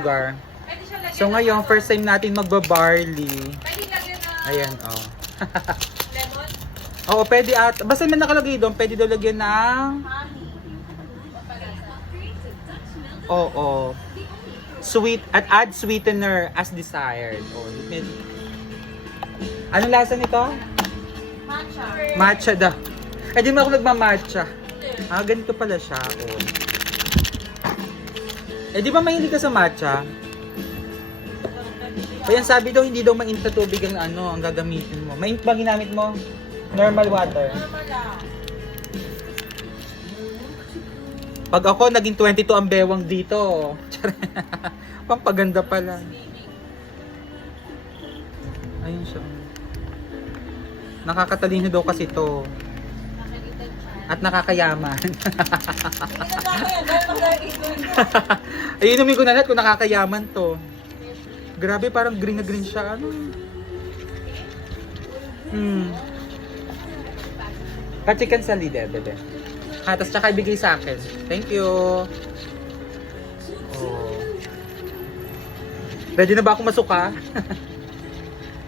lugar. So ngayon, first time natin magbabarley. Ayan, oh. Lemon? Oo, pwede at basta may nakalagay doon, pwede daw lagyan ng oo. Sweet at add sweetener as desired. Oh, anong lasa nito? Matcha. Matcha daw. Eh, di mo ako nagmamatcha. Ah, ganito pala siya. Oh. Eh, di ba mahilig ka sa matcha? Kaya sabi daw, hindi daw mainit na tubig ang ano, ang gagamitin mo. Mainit ba ginamit mo? Normal water. Normal lang. Pag ako, naging 22 ang bewang dito. Pampaganda pala. Ayun siya. Nakakatalino daw kasi to. At nakakayaman. Ayun, ko na lahat kung nakakayaman to. Grabe, parang green na green siya. Ano? Kachikan sa lider, bebe. Ha, tapos tsaka ibigay sa akin. Thank you. Oh. Ready na ba ako masuka?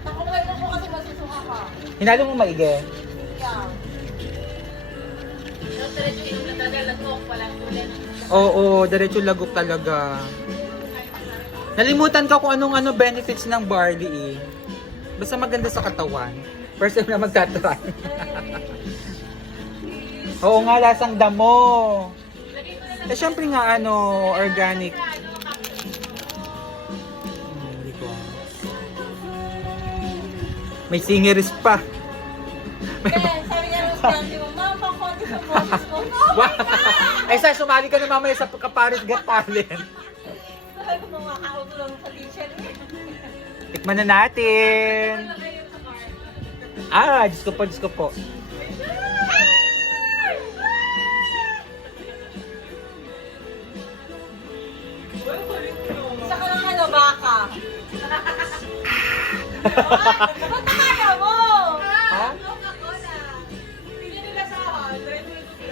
Ako ngayon mo kasi masusuka ka. Hinalo mo maigi. Yeah. Diretso yung nagdadalagok, walang ulit. Oo, diretso lagok talaga. Nalimutan ko kung anong benefits ng barley eh. Basta maganda sa katawan. First time na magtatry. Oo nga, lasang damo. Eh syempre nga organic. Hindi ko. May singeries pa. Sabi niya rin sa mo, ma'am, pang-konti sa boses mo. Ay sa sumali ka na mamaya sa Kaparis Got Talent. Sabi ko mga kauto lang sa teacher. Tikman na natin. Diyos ko po. Isa ka lang baka. Ba't nakaya mo? Ha? Coca-Cola. Hindi nila sa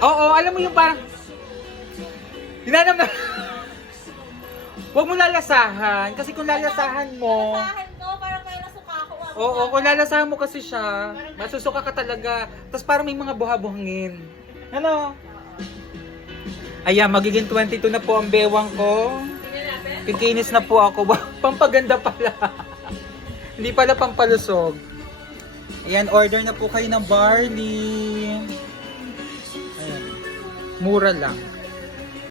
Oo, alam mo yung parang hinanam na. Huwag mo lalasahan kasi kung lalasahan mo, Lasahan ko, parang kaya nasuka ako. oo, kung lalasahan mo kasi siya, masusuka ka talaga. Tapos parang may mga buha-buhangin. Ano? Ayan, magiging 22 na po ang bewang ko. Kikinis na po ako. Pampaganda pala. Hindi pala pampalusog. Ayan, order na po kayo ng barley. Ayan. Mura lang.